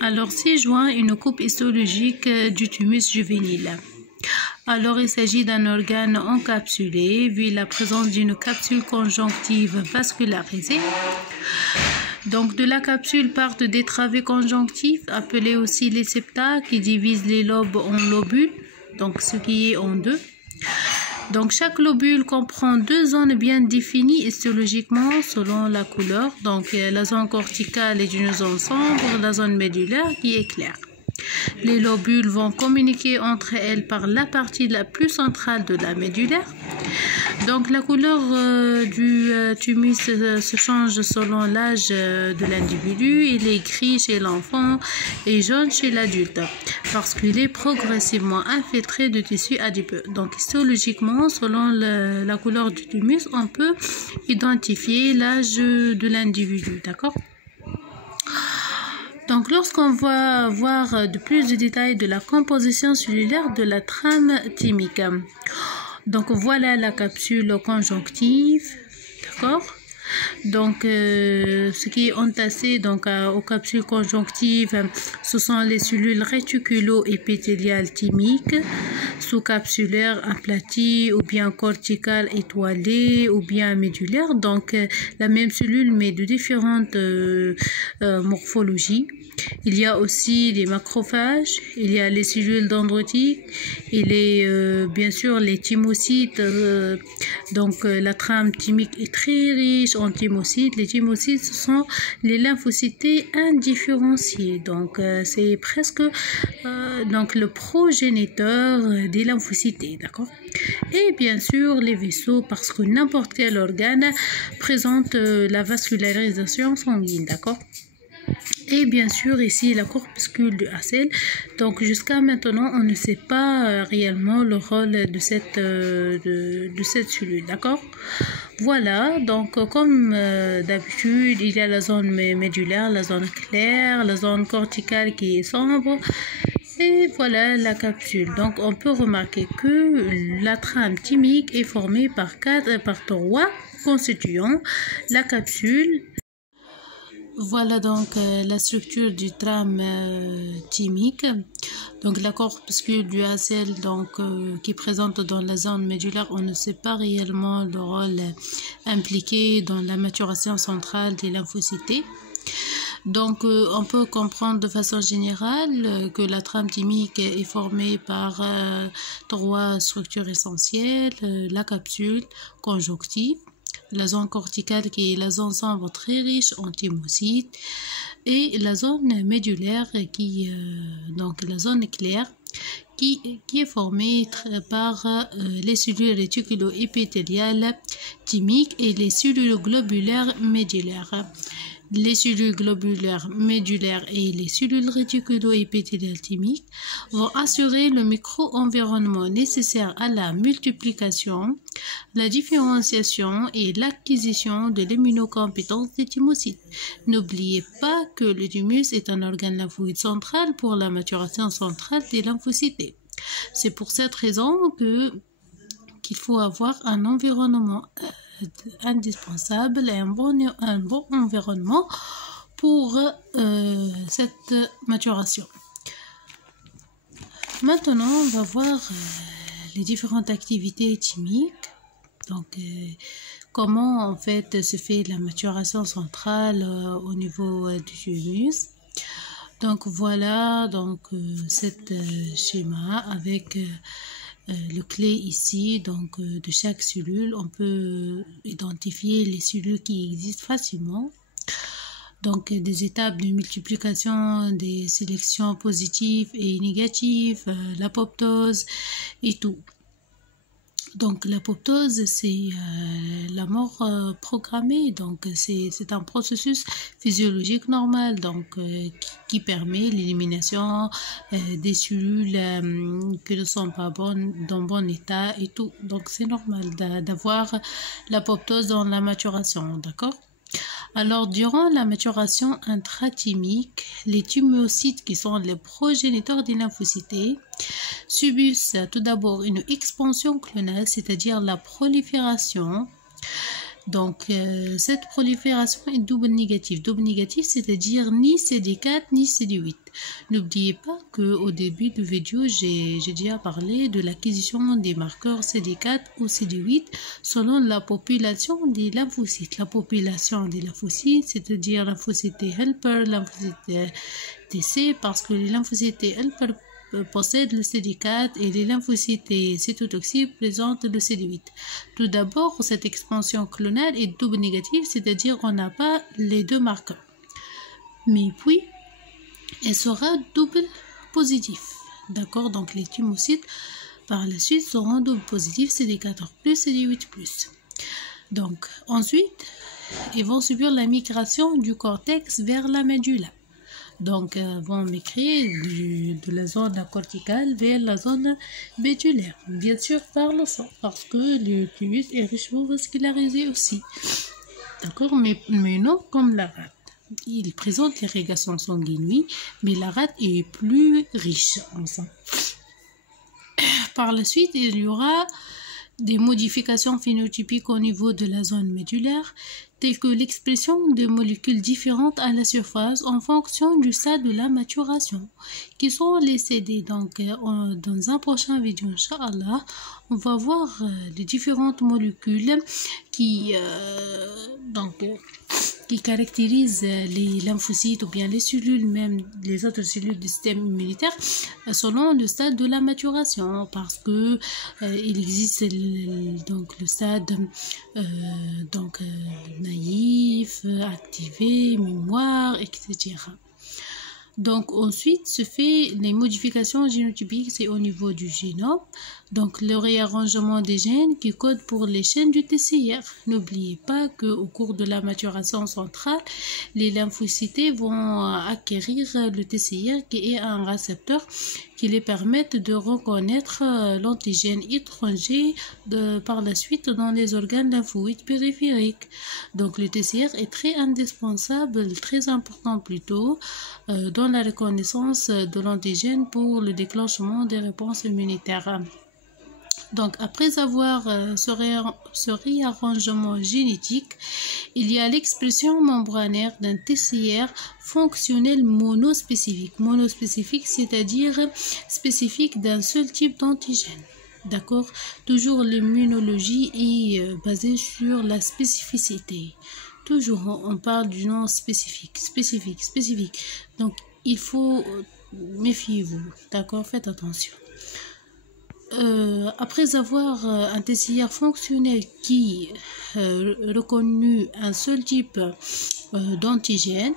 Alors, 6 juin, une coupe histologique du thymus juvénile. Alors, il s'agit d'un organe encapsulé, vu la présence d'une capsule conjonctive vascularisée. Donc, de la capsule partent des travées conjonctives, appelées aussi les septa, qui divisent les lobes en lobules, donc ce qui est en deux. Donc, chaque lobule comprend 2 zones bien définies histologiquement selon la couleur. Donc, la zone corticale est d'une zone sombre, la zone médulaire qui est claire. Les lobules vont communiquer entre elles par la partie la plus centrale de la médulaire. Donc, la couleur du thymus se change selon l'âge de l'individu. Il est gris chez l'enfant et jaune chez l'adulte parce qu'il est progressivement infiltré de tissu adipeux. Donc, histologiquement, selon la couleur du thymus, on peut identifier l'âge de l'individu. D'accord ? Donc, lorsqu'on va voir de plus de détails de la composition cellulaire de la trame thymique. Donc, voilà la capsule conjonctive, d'accord? Donc, ce qui est entassé donc, aux capsules conjonctives, ce sont les cellules réticulo-épithéliales thymiques, sous-capsulaires aplaties ou bien corticales étoilées ou bien médulaires. Donc, la même cellule mais de différentes morphologies. Il y a aussi les macrophages, il y a les cellules dendritiques, il y a bien sûr les thymocytes. Donc, la trame thymique est très riche en thymocytes. Les thymocytes, ce sont les lymphocytes indifférenciés. Donc, c'est presque donc le progéniteur des lymphocytes, d'accord? Et bien sûr, les vaisseaux, parce que n'importe quel organe présente la vascularisation sanguine, d'accord? Et bien sûr, ici, la corpuscule de Hassel. Donc, jusqu'à maintenant, on ne sait pas réellement le rôle de cette cellule, d'accord? Voilà, donc, comme d'habitude, il y a la zone médulaire, la zone claire, la zone corticale qui est sombre. Et voilà la capsule. Donc, on peut remarquer que la trame thymique est formée par 3 constituants. La capsule. Voilà donc la structure du trame thymique. Donc la corpuscule du Hassel qui est présente dans la zone médulaire, on ne sait pas réellement le rôle impliqué dans la maturation centrale des lymphocytes. Donc on peut comprendre de façon générale que la trame thymique est formée par 3 structures essentielles, la capsule conjonctive, la zone corticale qui est la zone sombre très riche en thymocytes et la zone médulaire donc la zone claire qui est formée par les cellules réticulo-épithéliales thymiques et les cellules globulaires médulaires. Les cellules globulaires médulaires et les cellules réticulo-épithéliales thymiques vont assurer le micro-environnement nécessaire à la multiplication, la différenciation et l'acquisition de l'immunocompétence des thymocytes. N'oubliez pas que le thymus est un organe lymphoïde central pour la maturation centrale des lymphocytes. C'est pour cette raison qu'il faut avoir un environnement indispensable et un bon environnement pour cette maturation. Maintenant, on va voir les différentes activités thymiques. Donc, comment en fait se fait la maturation centrale au niveau du thymus. Donc, voilà donc cet schéma avec le clé ici, donc de chaque cellule, on peut identifier les cellules qui existent facilement. Donc, des étapes de multiplication, des sélections positives et négatives, l'apoptose et tout. Donc, l'apoptose, c'est la mort programmée. Donc, c'est un processus physiologique normal donc, qui permet l'élimination des cellules qui ne sont pas dans bon état et tout. Donc, c'est normal d'avoir l'apoptose dans la maturation, d'accord? Alors, durant la maturation intrathymique, les thymocytes, qui sont les progéniteurs des lymphocytes, subissent tout d'abord une expansion clonale, c'est-à-dire la prolifération Donc, cette prolifération est double négative. Double négative, c'est-à-dire ni CD4 ni CD8. N'oubliez pas qu'au début de vidéo, j'ai déjà parlé de l'acquisition des marqueurs CD4 ou CD8 selon la population des lymphocytes. La population des lymphocytes, c'est-à-dire lymphocytes T helper, lymphocytes TC, parce que les lymphocytes T helper possèdent le CD4 et les lymphocytes cytotoxiques présentent le CD8. Tout d'abord, cette expansion clonale est double négative, c'est-à-dire on n'a pas les deux marqueurs. Mais puis, elle sera double positif. D'accord? Donc les thymocytes, par la suite, seront double positifs, CD4+, CD8+. Donc, ensuite, ils vont subir la migration du cortex vers la médulla. Donc, vont migrer de la zone corticale vers la zone médullaire. Bien sûr, par le sang, parce que le thymus est richement vascularisé aussi. D'accord? Mais non comme la rate. Il présente l'irrigation sanguine, oui, mais la rate est plus riche en sang. Par la suite, il y aura des modifications phénotypiques au niveau de la zone médullaire, telles que l'expression de molécules différentes à la surface en fonction du stade de la maturation, qui sont les CD. Donc, dans un prochain vidéo, Inch'Allah, on va voir les différentes molécules qui caractérisent les lymphocytes ou bien les cellules, même les autres cellules du système immunitaire, selon le stade de la maturation, parce que il existe le stade naïf, activé, mémoire, etc. Donc ensuite se fait les modifications génotypiques, c'est au niveau du génome. Donc le réarrangement des gènes qui codent pour les chaînes du TCR. N'oubliez pas qu'au cours de la maturation centrale, les lymphocytes vont acquérir le TCR qui est un récepteur qui les permettent de reconnaître l'antigène étranger par la suite dans les organes lymphoïdes périphériques. Donc le TCR est très indispensable, très important plutôt, dans la reconnaissance de l'antigène pour le déclenchement des réponses immunitaires. Donc, après avoir ce réarrangement génétique, il y a l'expression membranaire d'un TCR fonctionnel monospécifique. Monospécifique, c'est-à-dire spécifique d'un seul type d'antigène. D'accord? Toujours l'immunologie est basée sur la spécificité. Toujours, on parle du nom spécifique. Donc, il faut méfiez-vous. D'accord? Faites attention. Après avoir un TCR fonctionnel qui reconnu un seul type d'antigène,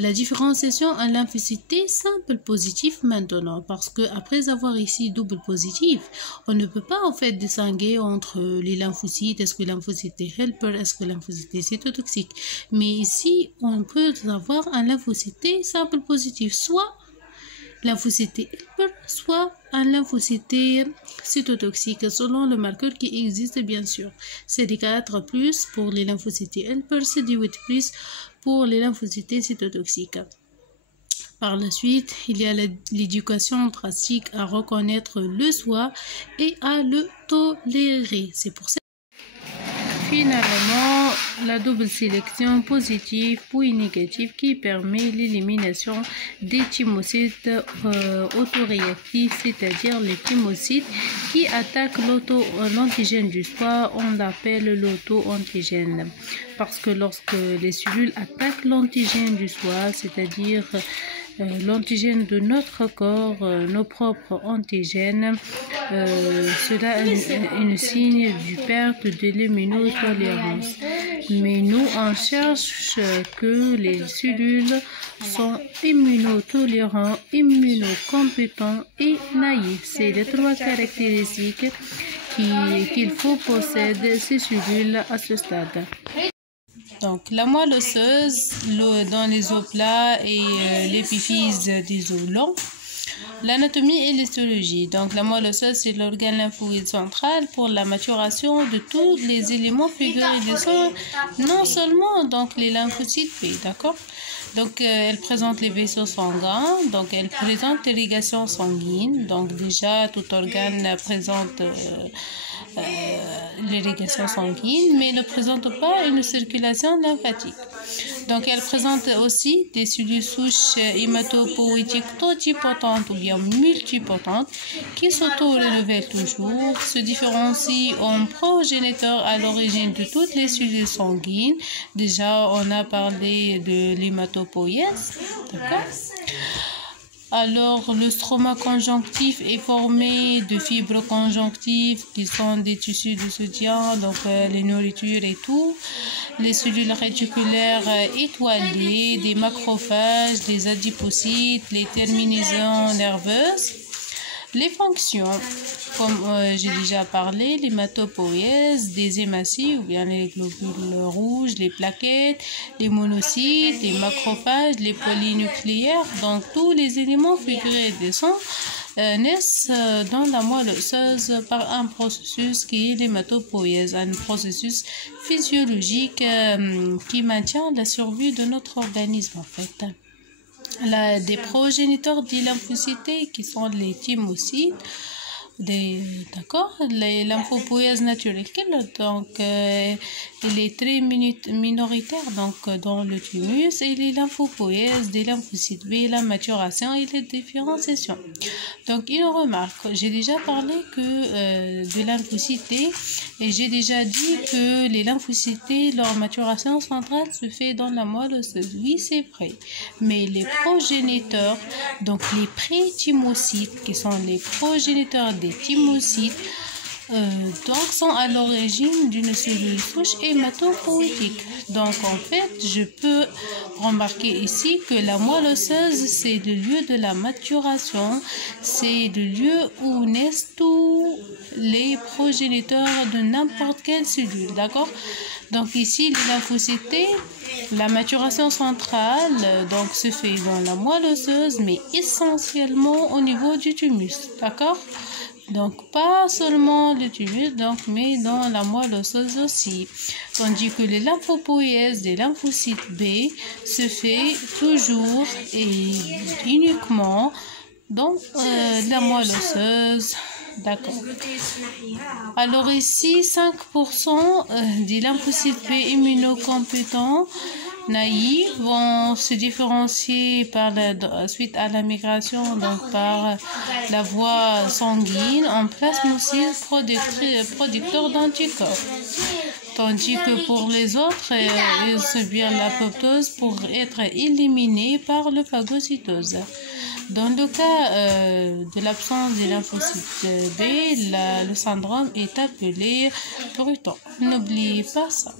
la différenciation en lymphocyte simple positif maintenant, parce que après avoir ici double positif, on ne peut pas en fait distinguer entre les lymphocytes, est-ce que lymphocyte helper, est-ce que lymphocyte cytotoxique, mais ici on peut avoir un lymphocyte simple positif, soit lymphocyte helper, soit un lymphocyte cytotoxique, selon le marqueur qui existe bien sûr. CD4+ pour les lymphocytes helper, CD8+ pour les lymphocytes cytotoxiques. Par la suite, il y a l'éducation drastique à reconnaître le soi et à le tolérer. C'est pour ça. Finalement, la double sélection positive puis négative qui permet l'élimination des thymocytes autoréactifs, c'est-à-dire les thymocytes qui attaquent l'antigène du soi, on l'appelle l'auto-antigène. Parce que lorsque les cellules attaquent l'antigène du soi, c'est-à-dire l'antigène de notre corps, nos propres antigènes, cela est un signe du perte de l'immunotolérance. Mais nous, on cherche que les cellules sont immunotolérants, immunocompétents et naïfs. C'est les trois caractéristiques qu'il faut posséder ces cellules à ce stade. Donc, la moelle osseuse dans les os plats et l'épiphyse des os longs. L'anatomie et l'histologie. Donc, la moelle osseuse, c'est l'organe lymphoïde central pour la maturation de tous les éléments figurés du sang, non seulement donc les lymphocytes B, d'accord? Donc, elle présente les vaisseaux sanguins. Donc, elle présente l'irrigation sanguine. Donc, déjà, tout organe présente l'irrigation sanguine, mais ne présente pas une circulation lymphatique. Donc, elle présente aussi des cellules souches hématopoïétiques totipotentes ou bien multipotentes qui s'auto-renouvellent toujours, se différencient en progéniteur à l'origine de toutes les cellules sanguines. Déjà, on a parlé de l'hématopoïèse, d'accord? Alors, le stroma conjonctif est formé de fibres conjonctives qui sont des tissus de soutien, donc les nourritures et tout. Les cellules réticulaires étoilées, des macrophages, des adipocytes, les terminaisons nerveuses. Les fonctions, comme j'ai déjà parlé, l'hématopoïèse, des hématies ou bien les globules rouges, les plaquettes, les monocytes, les macrophages, les polynucléaires, donc tous les éléments figurés des sangs naissent dans la moelle osseuse par un processus qui est l'hématopoïèse, un processus physiologique qui maintient la survie de notre organisme en fait. Des progéniteurs des lymphocytes qui sont les thymocytes, d'accord, les lymphopoïèses naturelles, donc il est très minoritaire donc dans le thymus, et les lymphopoïèses des lymphocytes B, la maturation et les différenciations. Donc une remarque, j'ai déjà parlé que de lymphocytes T, et j'ai déjà dit que les lymphocytes T, leur maturation centrale se fait dans la moelle osseuse. Oui, c'est vrai, mais les progéniteurs, donc les pré-thymocytes qui sont les progéniteurs des thymocytes, donc sont à l'origine d'une cellule souche hématopoïétique. Donc en fait, je peux remarquer ici que la moelle osseuse, c'est le lieu de la maturation, c'est le lieu où naissent tous les progéniteurs de n'importe quelle cellule, d'accord? Donc ici, les lymphocytes, la maturation centrale donc se fait dans la moelle osseuse, mais essentiellement au niveau du thymus, d'accord? Donc pas seulement le thymus, donc, mais dans la moelle osseuse aussi. Tandis que les lymphopoïèses des lymphocytes B se fait toujours et uniquement dans la moelle osseuse. D'accord. Alors ici, 5% des lymphocytes B immunocompétents naïfs vont se différencier suite à la migration, donc par la voie sanguine en plasmocyte producteur d'anticorps. Tandis que pour les autres, ils subiront l'apoptose pour être éliminés par le phagocytose. Dans le cas de l'absence des lymphocytes B, le syndrome est appelé Bruton. N'oubliez pas ça.